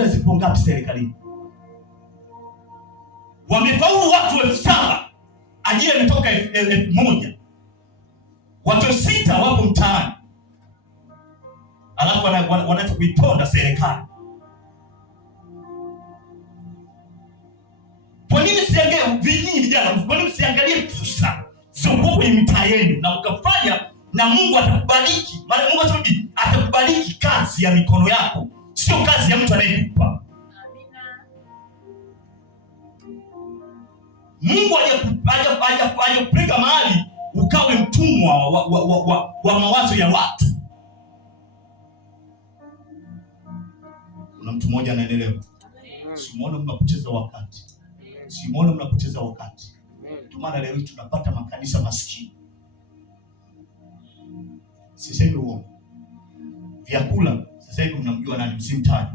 ajira zipo ngapi serikalini? Wamefaulu watu 7,000, ajira imetoka 1,000. Watu 6 wapo mtaani, alafu wanataka kuiponda serikali. Kwa nini siangalie vijiji vijana? Kwa nini siangalie fursa zilizopo kwenye mitaa yenu na ukafanya, na Mungu atakubariki? Maana Mungu anasema atakubariki kazi ya mikono yako, sio kazi ya mtu anayekupa. Amina. Mungu hajakupeleka mahali ukawe mtumwa wa mawazo ya watu. Kuna mtu mmoja anaelewa. Simuone mnapoteza wakati. Simuone mnapoteza wakati. Ndio maana leo tunapata makanisa maskini. Sisemi uongo. Vyakula sasa hivi mnamjua nani? Msimtaje.